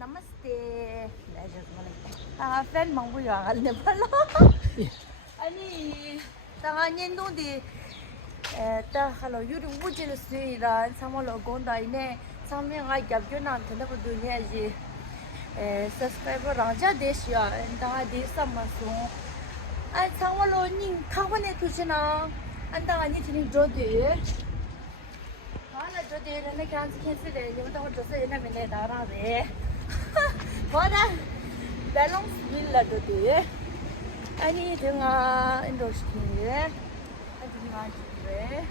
Namaste. Fan mangbuyo ang Nepal. 아니, 당한 년도디 다 할로 유리 우질 수이란 사mol로 건다이네 상명아 갑교난 tenda부두니야지 subscriber raja desya 다 데사마소 아 상mol로 닌 카원에 두시나 안당하니 드니 조디 하나 조디는 간스 캔슬에 님도 저서 옛날에 나라베 뭐다 밸런스 빌라 조디 아니 등아 인도시키네 아니 그래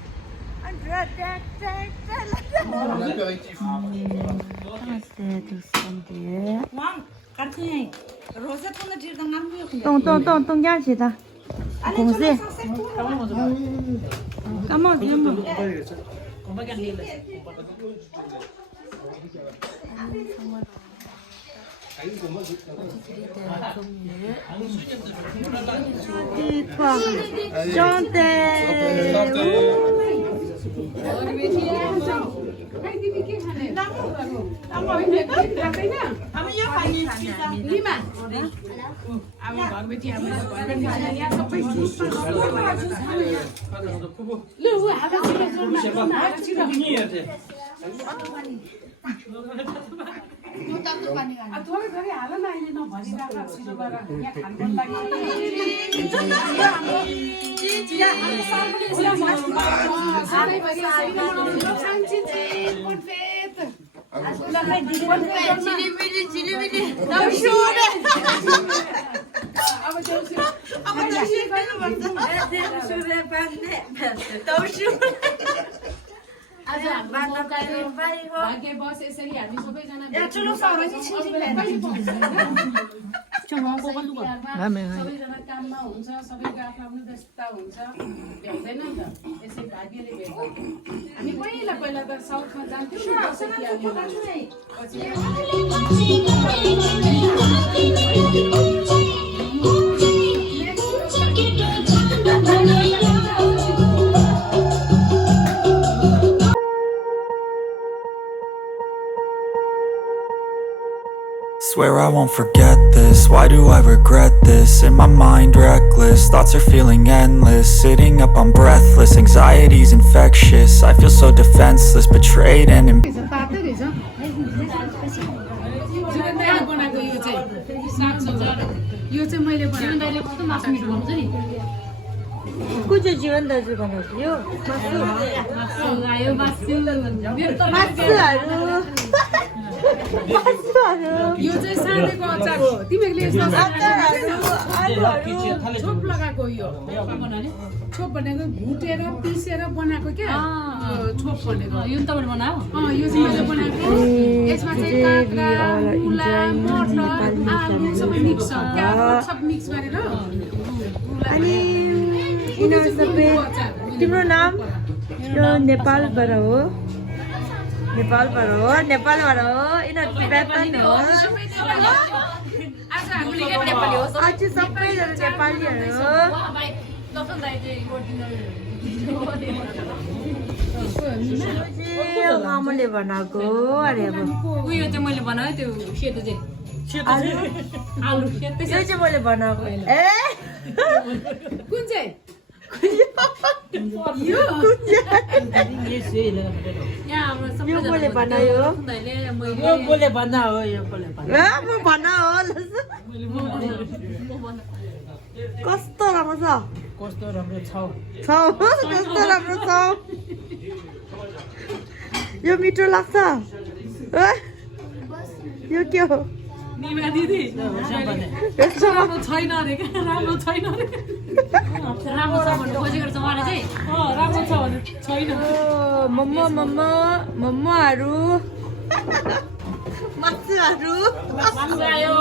Swear I won't forget this, why do I regret this? In my mind reckless, thoughts are feeling endless. Sitting up I'm breathless, anxiety's infectious. I feel so defenseless, betrayed and कुछ जीवन दाजु बनाउँछु यो चाहिँ साँडेको अचार हो तिमीले यसमा छोप लगाएको यो छोप भनेको भुटेर पिसेर बनाएको क्या छोप भनेको यो तपाईले बनायो यो चाहिँ मैले बनाएको यसमा चाहिँ काँक्रा मुला मटर आलु सबै मिक्स छ क्या सब मिक्स गरेर अनि यिनीहरू सबै तिम्रो नाम यो नेपालबाट हो नेपालबाट हो यिनीहरू तिब्बतन हो आज सबैजना नेपालीहरू हो आमाले बनाएको अरे अब उयो चाहिँ मैले बनाएँ त्यो सेतो चाहिँ आलु सेतो यो चाहिँ मैले बनाएको ए कुन चाहिँ यो बोले बनायो यो बोले बना हो यो बोले बना म भन्न हो कस्तो राम्रो छ कस्तो राम्रो छ कस्तो राम्रो छ यो मिठो लाग्छ यो के हो निमा दिदी यस्तो राम्रो छैन अरे क्या राम्रो छैन अरे राम्रो छ भन्नु खोजेको छ उहाँले चाहिँ राम्रो छ भने छैन मोमोहरू मासुहरू मासु आयो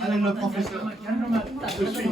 Allez, le professeur. Je suis.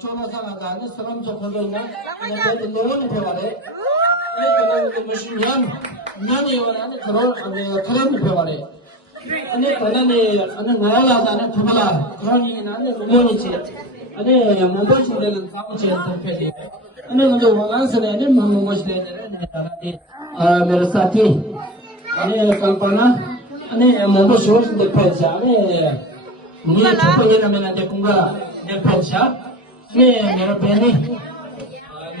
चोला साला जाने श्रम जो खोलो ना ये लोगों ने फेवारे ये तो मशीन यान नानी वाला ने करो खरे में फेवारे अने तने अने नाला जाने थमला खरानी नाने लोगों ने अने मुंबई से ले काम से फेले अने मुझे वहां से ने मुंबई से ले मेरे साथी अने कल्पना अने मुंबई शोर से फेले अने मुझे छोटे ये ना मैंने देखूंगा ने फेले मेरा बहनी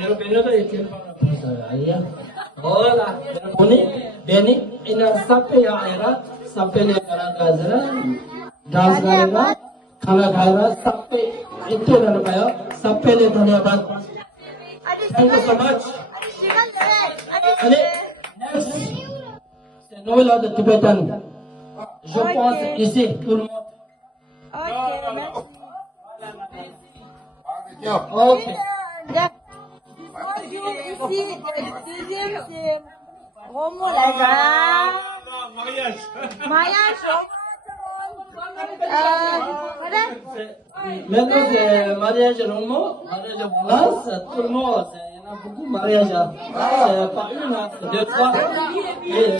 तो एक आया होला मेरा बहनी इन सब पे आएगा सब पे ने करा गाजरा डांस करेगा खाना खाएगा सब पे इतने कर पाया सब पे ने धन्यवाद thank you so much next c'est Noël de Tibetan je pense ici tout le monde Okay. Ici, deuxième, c'est Romo Laza. Mariage. Voilà. Maintenant c'est mariage Romo, mariage Wallace, tout le monde, il y en a beaucoup de mariages. Pas une, deux, trois. Et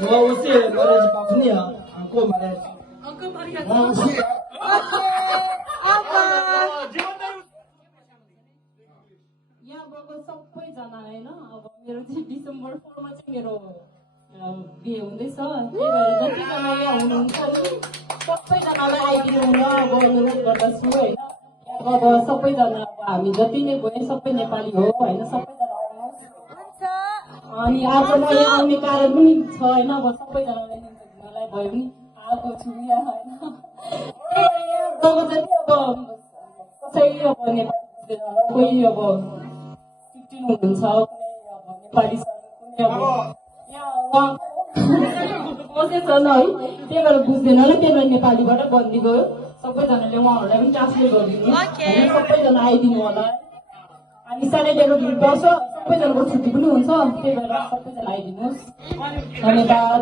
moi aussi, mariage pas fini, encore mariage. Moi aussi. यहाँ भएको सबैजनालाई होइन अब मेरो चाहिँ December 4 मा चाहिँ मेरो बिहे हुँदैछ त्यही भएर जतिजना यहाँ हुनुहुन्छ नि सबैजनालाई आइदिनु हुन अब अनुरोध गर्दछु होइन अब सबैजना अब हामी जति नै भयो सबै नेपाली हो होइन सबैजना आउनुहोस् अनि आज म यहाँ आउने कारण पनि छ होइन अब सबैजनालाई घुम्नलाई भयो पनि आएको छु यहाँ होइन जति अब कसै अब नेपाली कोही अब हुनुहुन्छ नेपाली बसेछ न है त्यही भएर बुझ्दैन होला त्यही भएर नेपालीबाट भनिदिएको सबैजनाले उहाँहरूलाई पनि ट्रान्सलेट गरिदिनु सबैजना आइदिनु होला अनि सानैदेखिको भिड पर्छ सबैजनाको छुट्टी पनि हुन्छ त्यही भएर सबैजना आइदिनुहोस् धन्यवाद